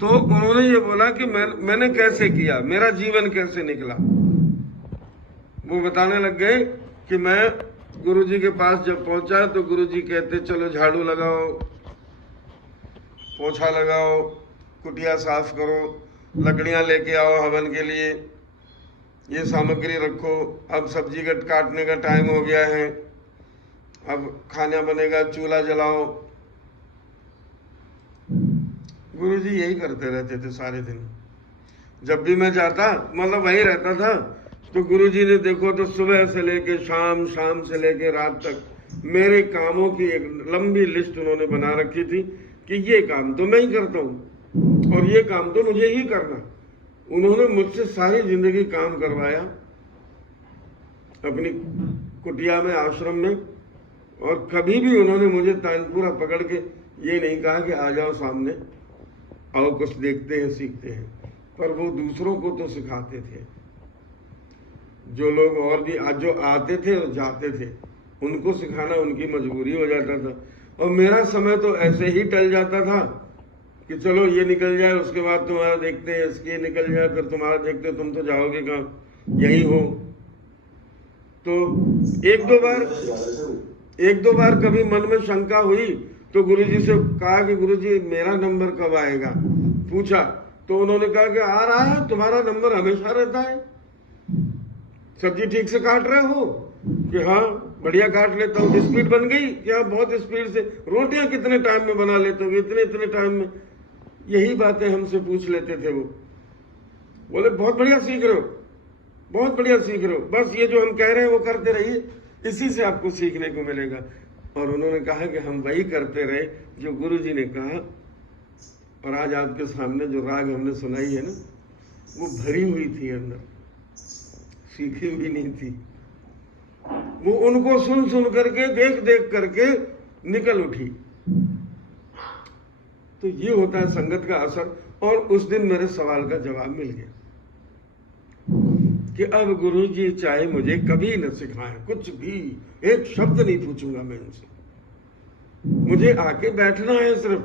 तो उन्होंने ये बोला कि मैंने कैसे किया, मेरा जीवन कैसे निकला। वो बताने लग गए कि मैं गुरुजी के पास जब पहुंचा तो गुरुजी कहते चलो झाड़ू लगाओ, पोछा लगाओ, कुटिया साफ करो, लकड़ियां लेके आओ हवन के लिए, ये सामग्री रखो, अब सब्जी काटने का टाइम हो गया है, अब खाना बनेगा, चूल्हा जलाओ। गुरुजी यही करते रहते थे सारे दिन। जब भी मैं जाता, मतलब वहीं रहता था, तो गुरुजी ने देखो तो सुबह से लेके शाम, शाम से लेके रात तक मेरे कामों की एक लंबी लिस्ट उन्होंने बना रखी थी कि ये काम तो मैं ही करता हूँ और ये काम तो मुझे ही करना। उन्होंने मुझसे सारी जिंदगी काम करवाया अपनी कुटिया में, आश्रम में, और कभी भी उन्होंने मुझे तानपुरा पकड़ के ये नहीं कहा कि आ जाओ सामने, आओ कुछ देखते हैं, सीखते हैं। पर वो दूसरों को तो सिखाते थे। जो लोग और भी जो आते थे और जाते थे, उनको सिखाना उनकी मजबूरी हो जाता था। और मेरा समय तो ऐसे ही टल जाता था कि चलो ये निकल जाए, उसके बाद तुम्हारा देखते हैं, इसके निकल जाए, फिर तुम्हारा देखते हैं, तुम तो जाओगे कहाँ, यही हो। तो एक दो बार कभी मन में शंका हुई तो गुरुजी से कहा कि गुरुजी मेरा नंबर कब आएगा, पूछा तो उन्होंने कहा कि आ रहा है, तुम्हारा नंबर हमेशा रहता है। सब्जी ठीक से काट रहे हो कि हाँ बढ़िया काट लेता हूँ। स्पीड बन गई कि हाँ बहुत स्पीड से। रोटियां कितने टाइम में बना लेते हो, इतने इतने टाइम में। यही बातें हमसे पूछ लेते थे वो। बोले बहुत बढ़िया सीख रहे हो, बहुत बढ़िया सीख रहे हो, बस ये जो हम कह रहे हैं वो करते रहिए, इसी से आपको सीखने को मिलेगा। और उन्होंने कहा कि हम वही करते रहे जो गुरुजी ने कहा। और आज आपके सामने जो राग हमने सुनाई है ना, वो भरी हुई थी अंदर, सीखी हुई नहीं थी। वो उनको सुन सुन करके, देख देख करके निकल उठी। तो ये होता है संगत का असर। और उस दिन मेरे सवाल का जवाब मिल गया कि अब गुरुजी चाहे मुझे कभी न सिखाएं, कुछ भी, एक शब्द नहीं पूछूंगा मैं उनसे। मुझे आके बैठना है सिर्फ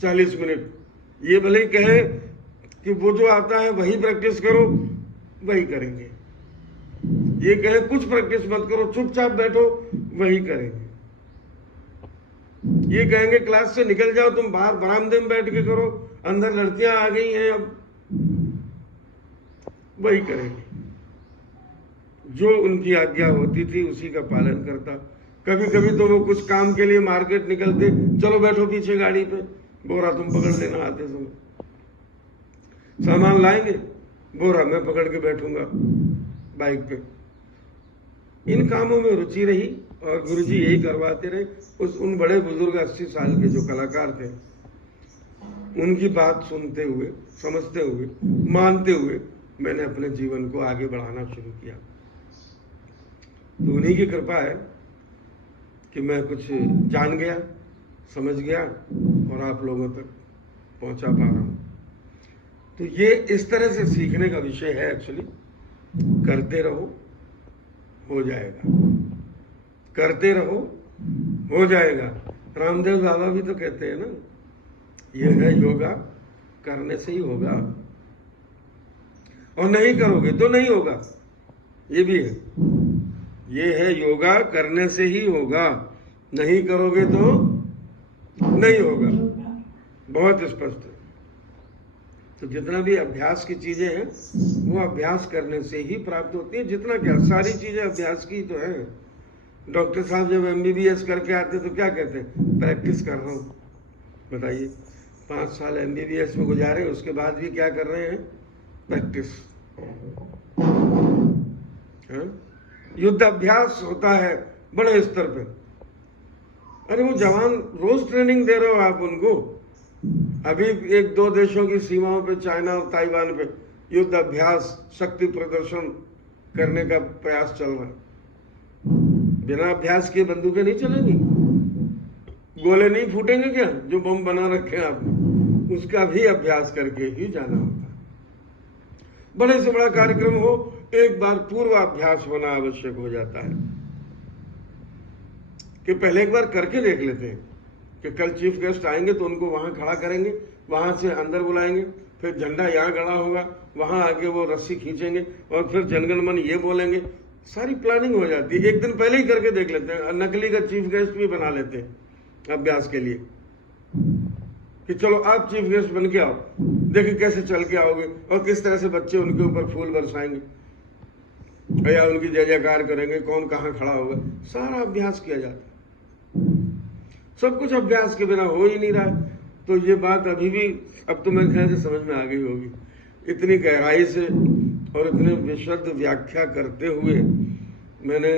40 मिनट। ये भले ही कहे कि वो जो आता है वही प्रैक्टिस करो, वही करेंगे। ये कहे कुछ प्रैक्टिस मत करो, चुपचाप बैठो, वही करेंगे। ये कहेंगे क्लास से निकल जाओ, तुम बाहर बरामदे में बैठ के करो, अंदर लड़कियां आ गई हैं, अब वही करेंगे। जो उनकी आज्ञा होती थी उसी का पालन करता। कभी कभी तो वो कुछ काम के लिए मार्केट निकलते, चलो बैठो पीछे गाड़ी पे, बोरा तुम पकड़ लेना आते समय। सामान लाएंगे, बोरा मैं पकड़ के बैठूंगा बाइक पे। इन कामों में रुचि रही और गुरुजी यही करवाते रहे। उन बड़े बुजुर्ग 80 साल के जो कलाकार थे, उनकी बात सुनते हुए, समझते हुए, मानते हुए मैंने अपने जीवन को आगे बढ़ाना शुरू किया। तो उन्हीं की कृपा है कि मैं कुछ जान गया, समझ गया और आप लोगों तक पहुंचा पा रहा हूं। तो ये इस तरह से सीखने का विषय है एक्चुअली। करते रहो, हो जाएगा। करते रहो, हो जाएगा। रामदेव बाबा भी तो कहते हैं ना, ये है योगा, करने से ही होगा, और नहीं करोगे तो नहीं होगा। ये भी है, ये है योगा, करने से ही होगा, नहीं करोगे तो नहीं होगा। बहुत स्पष्ट है। तो जितना भी अभ्यास की चीजें हैं वो अभ्यास करने से ही प्राप्त होती है। जितना क्या, सारी चीजें अभ्यास की तो है। डॉक्टर साहब जब MBBS करके आते तो क्या कहते हैं, प्रैक्टिस कर रहा हूँ। बताइए, 5 साल MBBS में गुजारे, उसके बाद भी क्या कर रहे हैं, प्रैक्टिस। युद्ध अभ्यास होता है बड़े स्तर पे। अरे वो जवान रोज ट्रेनिंग दे रहे हो आप उनको। अभी 1-2 देशों की सीमाओं पे, चाइना और ताइवान पे युद्ध अभ्यास, शक्ति प्रदर्शन करने का प्रयास चल रहा है। बिना अभ्यास के बंदूकें नहीं चलेंगी, गोले नहीं फूटेंगे क्या, जो बम बना रखे हैं आपने, उसका भी अभ्यास करके ही जाना होता है। बड़े से बड़ा कार्यक्रम हो, एक बार पूर्वाभ्यास होना आवश्यक हो जाता है कि पहले एक बार करके देख लेते हैं, कि कल चीफ गेस्ट आएंगे तो उनको वहां खड़ा करेंगे, वहां से अंदर बुलाएंगे, फिर झंडा यहाँ गड़ा होगा, वहां आके वो रस्सी खींचेंगे और फिर जनगण मन ये बोलेंगे। सारी प्लानिंग हो जाती है, एक दिन पहले ही करके देख लेते हैं। नकली का चीफ गेस्ट भी बना लेते हैं अभ्यास के लिए कि चलो आप चीफ गेस्ट बन के आओ, देखिए कैसे चल के आओगे और किस तरह से बच्चे उनके ऊपर फूल बरसाएंगे या उनकी जय जयकार करेंगे, कौन कहाँ खड़ा होगा। सारा अभ्यास किया जाता है। सब कुछ अभ्यास के बिना हो ही नहीं रहा है। तो ये बात अभी भी अब तो मेरे ख्याल से समझ में आ गई होगी। इतनी गहराई से और इतने विशद व्याख्या करते हुए मैंने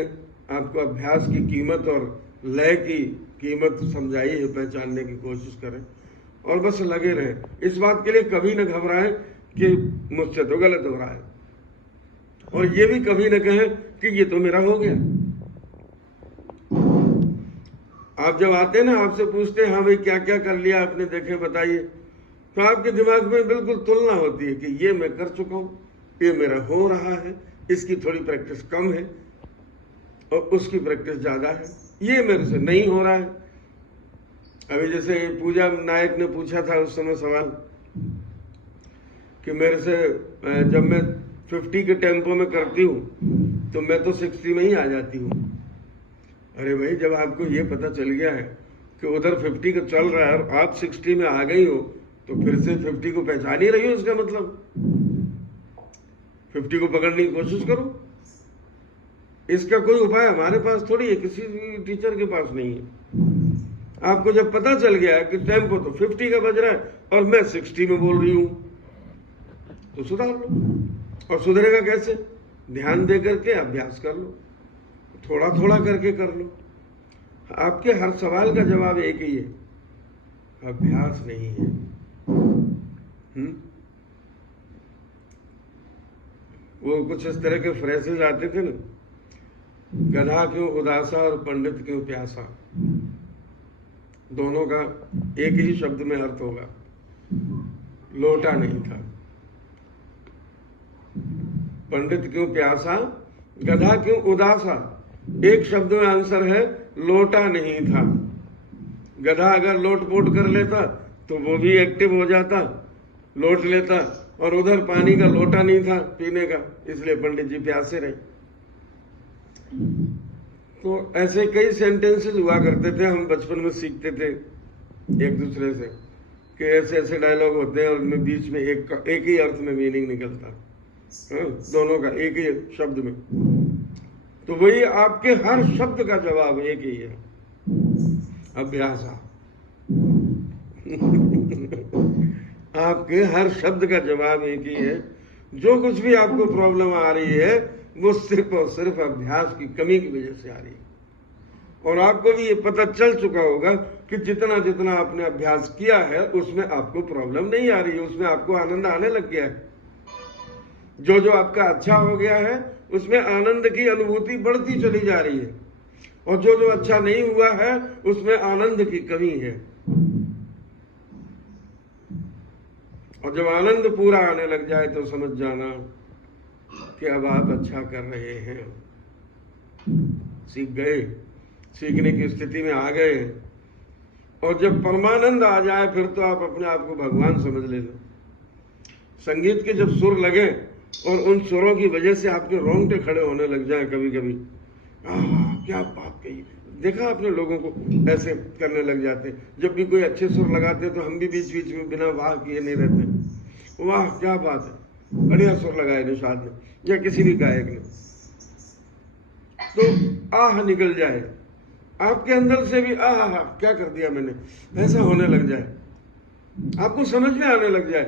आपको अभ्यास की कीमत और लय की कीमत समझाई है, पहचानने की कोशिश करें और बस लगे रहें। इस बात के लिए कभी न घबराएं कि मुझसे तो गलत हो रहा है, और ये भी कभी न कहें कि ये तो मेरा हो गया। आप जब आते हैं ना, आपसे पूछते हैं हाँ भाई क्या क्या कर लिया आपने, देखे बताइए, तो आपके दिमाग में बिल्कुल तुलना होती है कि ये मैं कर चुका हूं, ये मेरा हो रहा है, इसकी थोड़ी प्रैक्टिस कम है और उसकी प्रैक्टिस ज्यादा है, ये मेरे से नहीं हो रहा है। अभी जैसे पूजा नायक ने पूछा था उस समय सवाल कि मेरे से जब मैं 50 के टेम्पो में करती हूँ तो मैं तो 60 में ही आ जाती हूँ। अरे भाई, जब आपको ये पता चल गया है कि उधर 50 का चल रहा है और आप 60 में आ गई हो, तो फिर से 50 को पहचान ही रही हो, इसका मतलब 50 को पकड़ने की कोशिश करो। इसका कोई उपाय हमारे पास थोड़ी है, किसी टीचर के पास नहीं है। आपको जब पता चल गया कि टेम्पो तो 50 का बज रहा है और मैं 60 में बोल रही हूं, तो सुधार लो। और सुधरेगा कैसे? ध्यान दे करके अभ्यास कर लो, थोड़ा थोड़ा करके कर लो। आपके हर सवाल का जवाब एक ही है, अभ्यास नहीं है। वो कुछ इस तरह के फ्रेजेस आते थे ना, गधा क्यों उदासा और पंडित क्यों प्यासा, दोनों का एक ही शब्द में अर्थ होगा, लोटा नहीं था। पंडित क्यों प्यासा, गधा क्यों उदासा, एक शब्द में आंसर है लोटा नहीं था। गधा अगर लोटपोट कर लेता तो वो भी एक्टिव हो जाता, लोट लेता, और उधर पानी का लोटा नहीं था पीने का, इसलिए पंडित जी प्यासे रहे। तो ऐसे कई सेंटेंसेस हुआ करते थे, हम बचपन में सीखते थे एक दूसरे से कि ऐसे ऐसे डायलॉग होते हैं और उनमें बीच में एक ही अर्थ में मीनिंग निकलता है, दोनों का एक ही शब्द में। तो वही आपके हर शब्द का जवाब एक ही है, अभ्यास। आपके हर शब्द का जवाब एक ही है। जो कुछ भी आपको प्रॉब्लम आ रही है वो सिर्फ और सिर्फ अभ्यास की कमी की वजह से आ रही है। और आपको भी ये पता चल चुका होगा कि जितना जितना आपने अभ्यास किया है उसमें आपको प्रॉब्लम नहीं आ रही है, उसमें आपको आनंद आने लग गया है। जो जो आपका अच्छा हो गया है उसमें आनंद की अनुभूति बढ़ती चली जा रही है, और जो जो अच्छा नहीं हुआ है उसमें आनंद की कमी है। और जब आनंद पूरा आने लग जाए तो समझ जाना कि अब आप अच्छा कर रहे हैं, सीख गए, सीखने की स्थिति में आ गए। और जब परमानंद आ जाए फिर तो आप अपने आप को भगवान समझ लेना। संगीत के जब सुर लगे और उन सुरों की वजह से आपके रोंगटे खड़े होने लग जाए कभी कभी, क्या बात कही। देखा आपने लोगों को ऐसे करने लग जाते, जब भी कोई अच्छे सुर लगाते तो हम भी बीच बीच में बिना वाह किए नहीं रहते। वाह क्या बात है, बढ़िया सुर लगाए निषाद ने या किसी भी गायक ने, तो आह निकल जाए आपके अंदर से भी, आह क्या कर दिया मैंने, ऐसा होने लग जाए। आपको समझ में आने लग जाए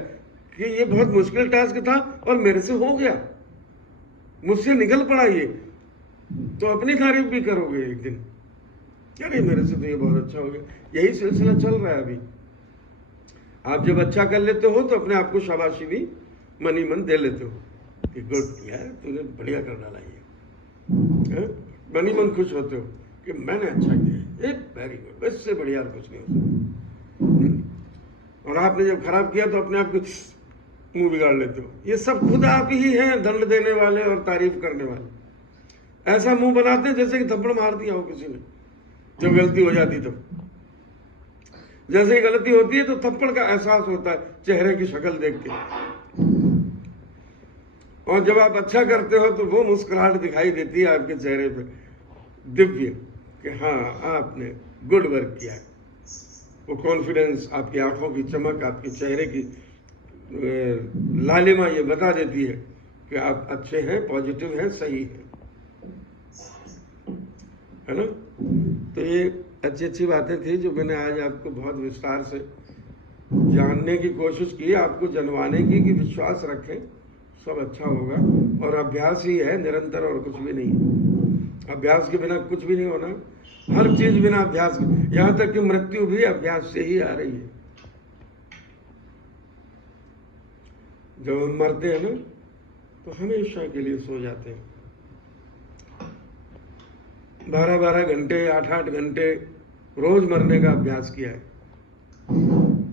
कि ये बहुत मुश्किल टास्क था और मेरे से हो गया, मुझसे निकल पड़ा ये, तो अपनी तारीफ भी करोगे एक दिन, अरे मेरे से तो ये बहुत अच्छा हो गया। यही सिलसिला चल रहा है अभी। आप जब अच्छा कर लेते हो तो अपने आप को शाबाशी भी मन ही मन दे लेते हो कि गुड यार, तूने बढ़िया कर डाला ये, मन ही मन खुश होते हो कि मैंने अच्छा किया, वेरी गुड, इससे बढ़िया कुछ नहीं हो सकता। और आपने जब खराब किया तो अपने आप को मुंह बिगाड़ लेते हो। ये सब खुद आप ही हैं, दंड देने वाले और तारीफ करने वाले। ऐसा मुंह बनाते हैं जैसे कि थप्पड़ मार दिया हो किसी ने जब गलती हो जाती। तो जैसे ही गलती होती है तो थप्पड़ का एहसास होता है चेहरे की शक्ल देख के, और जब आप अच्छा करते हो तो वो मुस्कुराहट दिखाई देती है आपके चेहरे पे, दिव्य, कि हाँ आपने गुड वर्क किया है। वो कॉन्फिडेंस, आपकी आंखों की चमक, आपके चेहरे की लालिमा ये बता देती है कि आप अच्छे हैं, पॉजिटिव हैं, सही हैं, है ना। तो ये अच्छी अच्छी बातें थी जो मैंने आज आपको बहुत विस्तार से जानने की कोशिश की, आपको जनवाने की कि विश्वास रखें, सब अच्छा होगा। और अभ्यास ही है निरंतर, और कुछ भी नहीं है। अभ्यास के बिना कुछ भी नहीं होना, हर चीज बिना अभ्यास के, यहां तक कि मृत्यु भी अभ्यास से ही आ रही है। जब हम मरते हैं ना तो हमेशा के लिए सो जाते हैं, 12-12 घंटे, 8-8 घंटे रोज मरने का अभ्यास किया है।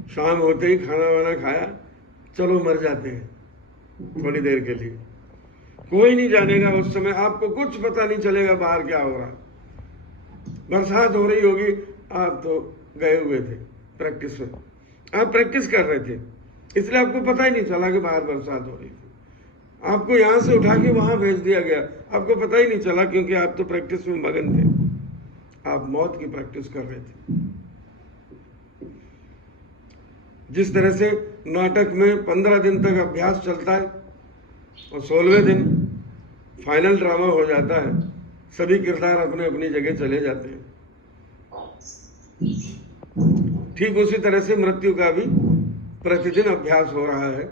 शाम होते ही खाना वाना खाया, चलो मर जाते हैं थोड़ी देर के लिए। कोई नहीं जानेगा उस समय, आपको कुछ पता नहीं चलेगा बाहर क्या हो रहा। बरसात हो रही होगी, आप तो गए हुए थे प्रैक्टिस में, आप प्रैक्टिस कर रहे थे, इसलिए आपको पता ही नहीं चला कि बाहर बरसात हो रही थी। आपको यहां से उठा के वहां भेज दिया गया, आपको पता ही नहीं चला, क्योंकि आप तो प्रैक्टिस में मगन थे, आप मौत की प्रैक्टिस कर रहे थे। जिस तरह से नाटक में 15 दिन तक अभ्यास चलता है और 16वें दिन फाइनल ड्रामा हो जाता है, सभी किरदार अपने अपनी जगह चले जाते हैं, ठीक उसी तरह से मृत्यु का भी प्रतिदिन अभ्यास हो रहा है।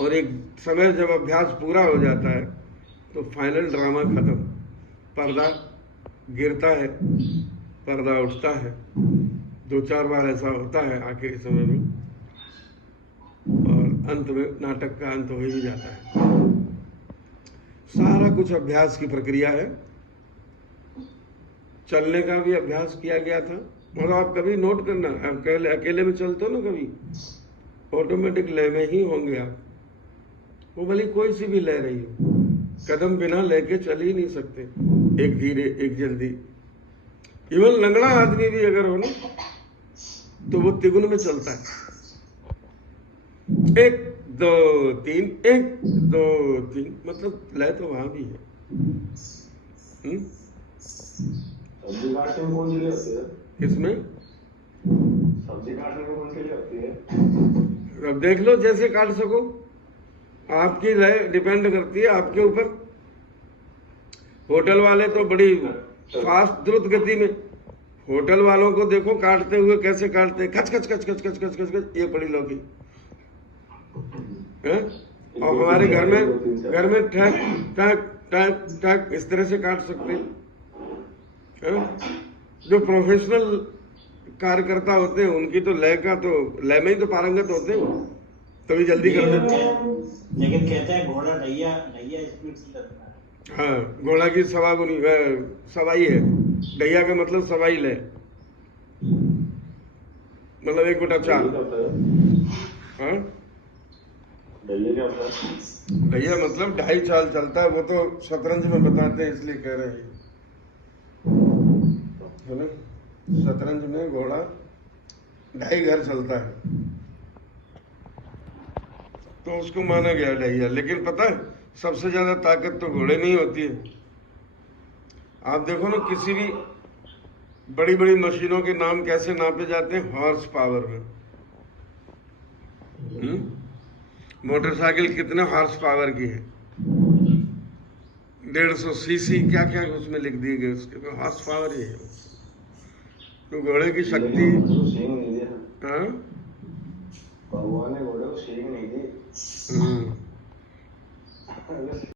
और एक समय जब अभ्यास पूरा हो जाता है तो फाइनल ड्रामा खत्म, पर्दा गिरता है, पर्दा उठता है। 2-4 बार ऐसा होता है आखिरी समय में, और अंत में नाटक का अंत हो ही जाता है। सारा कुछ अभ्यास की प्रक्रिया है। चलने का भी अभ्यास किया गया था, और आप कभी नोट करना, आप अकेले में चलते हो ना, कभी ऑटोमेटिक लय में ही होंगे आप, वो भले कोई सी भी लय रही हो, कदम बिना लेके चल ही नहीं सकते, एक धीरे एक जल्दी। इवन लंगड़ा आदमी भी अगर हो ना तो वो तिगुन में चलता है, 1 2 3 1 2 3, मतलब लय तो वहां भी है। सब्जी काटने में कौन सी लय होती है? किसमें? सब्जी काटने में कौन सी लय होती है? अब देख लो, जैसे काट सको, आपकी लय डिपेंड करती है आपके ऊपर। होटल वाले तो बड़ी फास्ट द्रुत गति में, होटल वालों को देखो काटते हुए कैसे काटते हैं, खच खच खच खच खच खच खच खच, ये बड़ी लौकी है। और हमारे घर में ठक ठक ठक ठक इस तरह से काट सकते हैं। जो प्रोफेशनल कार्यकर्ता होते हैं उनकी तो लय में ही तो पारंगत होते हैं, तभी जल्दी कर देते हैं। लेकिन कहते हैं घोड़ा ढैया स्पीड से चलता है। हाँ, घोड़ा की सवाई है, ढैया का मतलब सवाई लय, मतलब 1/4। हाँ, ढैया मतलब 2.5 चाल चलता है, वो तो शतरंज में बताते हैं इसलिए कह रहे हैं, है ना। शतरंज में घोड़ा 2.5 घर चलता है, तो उसको माना गया ढैया। लेकिन पता है सबसे ज्यादा ताकत तो घोड़े में ही होती है। आप देखो ना, किसी भी बड़ी बड़ी मशीनों के नाम कैसे नापे जाते हैं, हॉर्स पावर में। मोटरसाइकिल कितने हॉर्स पावर की है, 150 सीसी, क्या क्या उसमें लिख दिए गए, उसके हॉर्स पावर ही है। तो घोड़े की शक्ति, हाँ, भगवान ने घोड़े को सींग नहीं दी।